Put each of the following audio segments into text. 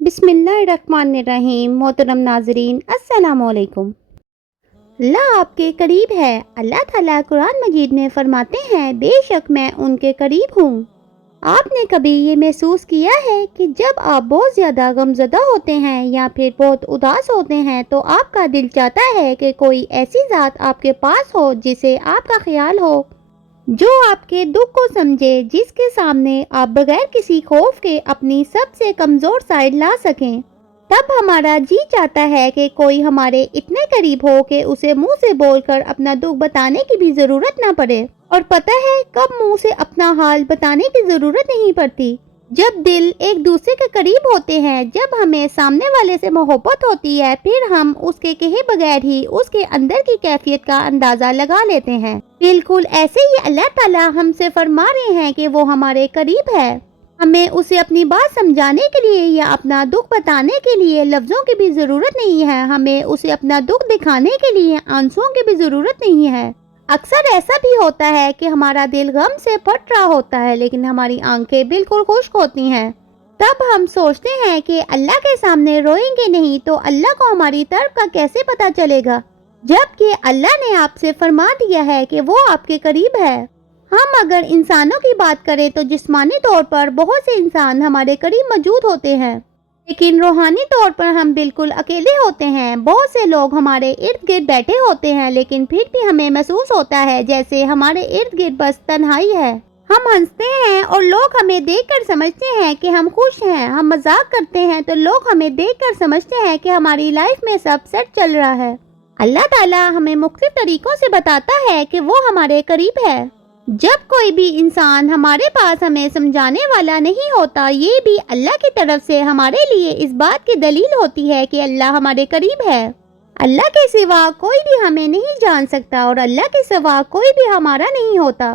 बिस्मिल्लाहिर्रहमानिर्रहीम। मोहतरम नाजरीन, अस्सलाम वालेकुम। अल्लाह आपके करीब है। अल्लाह ताला कुरान मजीद में फरमाते हैं, बेशक मैं उनके करीब हूँ। आपने कभी ये महसूस किया है कि जब आप बहुत ज़्यादा गमज़दा होते हैं या फिर बहुत उदास होते हैं तो आपका दिल चाहता है कि कोई ऐसी ज़ात आपके पास हो जिसे आपका ख्याल हो, जो आपके दुख को समझे, जिसके सामने आप बगैर किसी खौफ के अपनी सबसे कमज़ोर साइड ला सकें। तब हमारा जी चाहता है कि कोई हमारे इतने करीब हो कि उसे मुंह से बोलकर अपना दुख बताने की भी ज़रूरत ना पड़े। और पता है कब मुंह से अपना हाल बताने की ज़रूरत नहीं पड़ती? जब दिल एक दूसरे के करीब होते हैं, जब हमें सामने वाले से मोहब्बत होती है, फिर हम उसके कहे बगैर ही उसके अंदर की कैफियत का अंदाज़ा लगा लेते हैं। बिल्कुल ऐसे ही अल्लाह ताला हमसे फरमा रहे हैं कि वो हमारे करीब है। हमें उसे अपनी बात समझाने के लिए या अपना दुख बताने के लिए लफ्ज़ों की भी ज़रूरत नहीं है। हमें उसे अपना दुख दिखाने के लिए आंसुओं की भी ज़रूरत नहीं है। अक्सर ऐसा भी होता है कि हमारा दिल गम से फट रहा होता है, लेकिन हमारी आंखें बिल्कुल खुश्क होती हैं। तब हम सोचते हैं कि अल्लाह के सामने रोएंगे नहीं तो अल्लाह को हमारी तरफ का कैसे पता चलेगा, जबकि अल्लाह ने आपसे फरमा दिया है कि वो आपके करीब है। हम अगर इंसानों की बात करें तो जिस्मानी तौर पर बहुत से इंसान हमारे करीब मौजूद होते हैं, लेकिन रूहानी तौर पर हम बिल्कुल अकेले होते हैं। बहुत से लोग हमारे इर्द गिर्द बैठे होते हैं, लेकिन फिर भी हमें महसूस होता है जैसे हमारे इर्द गिर्द बस तन्हाई है। हम हंसते हैं और लोग हमें देखकर समझते हैं कि हम खुश हैं। हम मजाक करते हैं तो लोग हमें देखकर समझते हैं कि हमारी लाइफ में सब सेट चल रहा है। अल्लाह ताला हमें मुख्तलिफ तरीकों से बताता है कि वो हमारे करीब है। जब कोई भी इंसान हमारे पास हमें समझाने वाला नहीं होता, ये भी अल्लाह की तरफ से हमारे लिए इस बात की दलील होती है कि अल्लाह हमारे करीब है। अल्लाह के सिवा कोई भी हमें नहीं जान सकता और अल्लाह के सिवा कोई भी हमारा नहीं होता।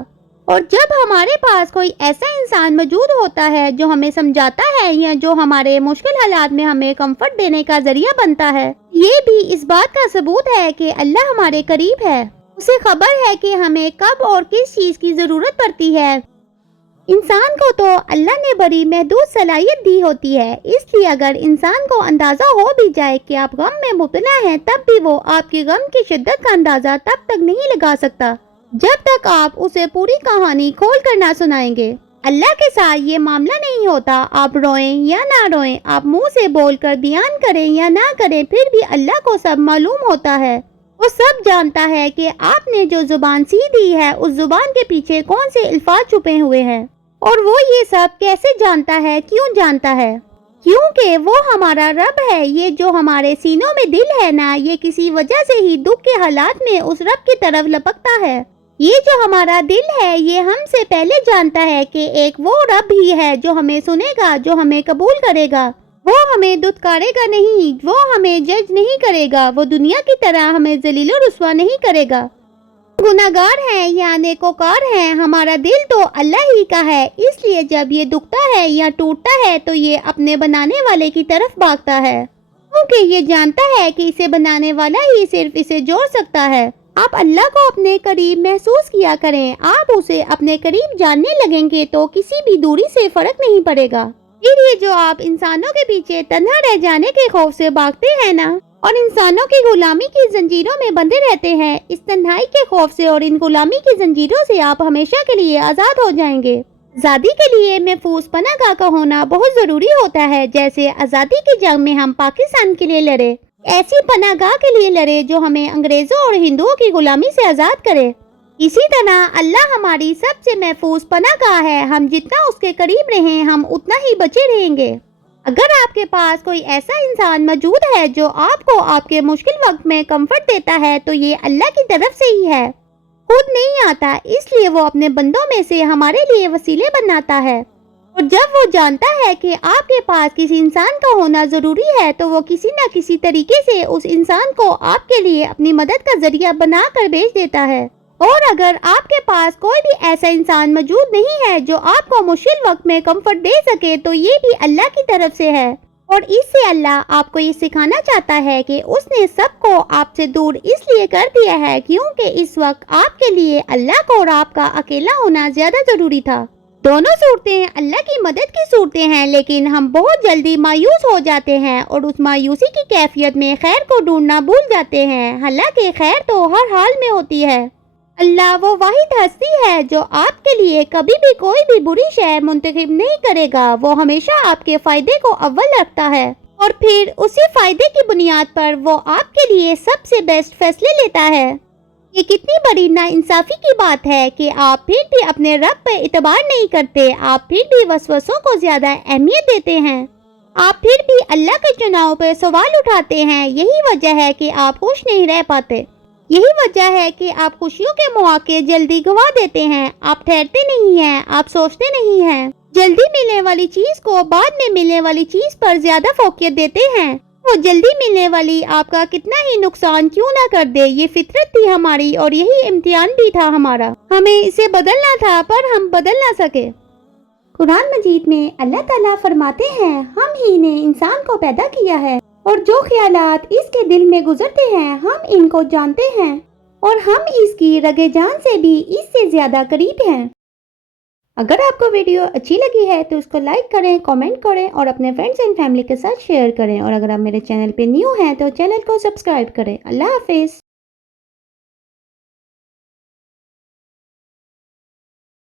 और जब हमारे पास कोई ऐसा इंसान मौजूद होता है जो हमें समझाता है या जो हमारे मुश्किल हालात में हमें कंफर्ट देने का जरिया बनता है, ये भी इस बात का सबूत है कि अल्लाह हमारे करीब है। उसे खबर है कि हमें कब और किस चीज की जरूरत पड़ती है। इंसान को तो अल्लाह ने बड़ी महदूद सलाहियत दी होती है, इसलिए अगर इंसान को अंदाजा हो भी जाए कि आप गम में मुब्तला हैं, तब भी वो आपके गम की शिद्दत का अंदाजा तब तक नहीं लगा सकता जब तक आप उसे पूरी कहानी खोल कर ना सुनाएंगे। अल्लाह के साथ ये मामला नहीं होता। आप रोएं या ना रोएं, आप मुंह से बोलकर बयान करें या ना करें, फिर भी अल्लाह को सब मालूम होता है। वो सब जानता है कि आपने जो जुबान सी दी है, उस जुबान के पीछे कौन से अल्फाज छुपे हुए हैं। और वो ये सब कैसे जानता है, क्यों जानता है? क्योंकि वो हमारा रब है। ये जो हमारे सीनों में दिल है ना, ये किसी वजह से ही दुख के हालात में उस रब की तरफ लपकता है। ये जो हमारा दिल है, ये हमसे पहले जानता है कि एक वो रब ही है जो हमें सुनेगा, जो हमें कबूल करेगा। वो हमें दुत्कारेगा नहीं, वो हमें जज नहीं करेगा, वो दुनिया की तरह हमें जलील और रुस्वा नहीं करेगा। गुनाहगार हैं या नेकोकार हैं, हमारा दिल तो अल्लाह ही का है। इसलिए जब ये दुखता है या टूटता है तो ये अपने बनाने वाले की तरफ भागता है, क्योंकि ये जानता है कि इसे बनाने वाला ही सिर्फ इसे जोड़ सकता है। आप अल्लाह को अपने करीब महसूस किया करें। आप उसे अपने करीब जानने लगेंगे तो किसी भी दूरी से फर्क नहीं पड़ेगा। फिर ये जो आप इंसानों के पीछे तन्हा रह जाने के खौफ से भागते हैं ना, और इंसानों की गुलामी की जंजीरों में बंधे रहते हैं, इस तन्हाई के खौफ से और इन गुलामी की जंजीरों से आप हमेशा के लिए आज़ाद हो जाएंगे। आज़ादी के लिए महफूज पनाहगाह का होना बहुत ज़रूरी होता है। जैसे आज़ादी की जंग में हम पाकिस्तान के लिए लड़े, ऐसी पनाहगाह के लिए लड़े जो हमें अंग्रेज़ों और हिंदुओं की गुलामी से आज़ाद करे। इसी तरह अल्लाह हमारी सबसे महफूज पनाहगाह है। हम जितना उसके करीब रहें, हम उतना ही बचे रहेंगे। अगर आपके पास कोई ऐसा इंसान मौजूद है जो आपको आपके मुश्किल वक्त में कंफर्ट देता है, तो ये अल्लाह की तरफ से ही है। खुद नहीं आता, इसलिए वो अपने बंदों में से हमारे लिए वसीले बनाता है। और जब वो जानता है कि आपके पास किसी इंसान का होना जरूरी है, तो वो किसी न किसी तरीके से उस इंसान को आपके लिए अपनी मदद का जरिया बनाकर भेज देता है। और अगर आपके पास कोई भी ऐसा इंसान मौजूद नहीं है जो आपको मुश्किल वक्त में कंफर्ट दे सके, तो ये भी अल्लाह की तरफ से है। और इससे अल्लाह आपको ये सिखाना चाहता है कि उसने सबको आपसे दूर इसलिए कर दिया है क्योंकि इस वक्त आपके लिए अल्लाह को और आपका अकेला होना ज्यादा जरूरी था। दोनों सूरतें अल्लाह की मदद की सूरतें हैं, लेकिन हम बहुत जल्दी मायूस हो जाते हैं और उस मायूसी की कैफियत में खैर को ढूंढना भूल जाते हैं। हालांकि खैर तो हर हाल में होती है। अल्लाह वो वाहिद हस्ती है जो आपके लिए कभी भी कोई भी बुरी शय मुंतखब नहीं करेगा। वो हमेशा आपके फ़ायदे को अव्वल रखता है और फिर उसी फ़ायदे की बुनियाद पर वो आपके लिए सबसे बेस्ट फैसले लेता है। ये कितनी बड़ी नाइंसाफ़ी की बात है कि आप फिर भी अपने रब पर इतबार नहीं करते। आप फिर भी वसवसों को ज़्यादा अहमियत देते हैं। आप फिर भी अल्लाह के चुनाव पर सवाल उठाते हैं। यही वजह है कि आप खुश नहीं रह पाते। यही वजह है कि आप खुशियों के मौके जल्दी गंवा देते हैं। आप ठहरते नहीं हैं, आप सोचते नहीं हैं। जल्दी मिलने वाली चीज़ को बाद में मिलने वाली चीज़ पर ज़्यादा फोकियत देते हैं। वो जल्दी मिलने वाली आपका कितना ही नुकसान क्यों ना कर दे, ये फितरत थी हमारी और यही इम्तिहान भी था हमारा। हमें इसे बदलना था पर हम बदल ना सके। कुरान मजीद में अल्लाह ताला फरमाते हैं, हम ही ने इंसान को पैदा किया है और जो ख्यालात इसके दिल में गुजरते हैं हम इनको जानते हैं और हम इसकी रगे जान से भी इससे ज्यादा करीब हैं। अगर आपको वीडियो अच्छी लगी है तो उसको लाइक करें, कमेंट करें और अपने फ्रेंड्स एंड फैमिली के साथ शेयर करें। और अगर आप मेरे चैनल पे न्यू हैं तो चैनल को सब्सक्राइब करें। अल्लाह हाफिज़।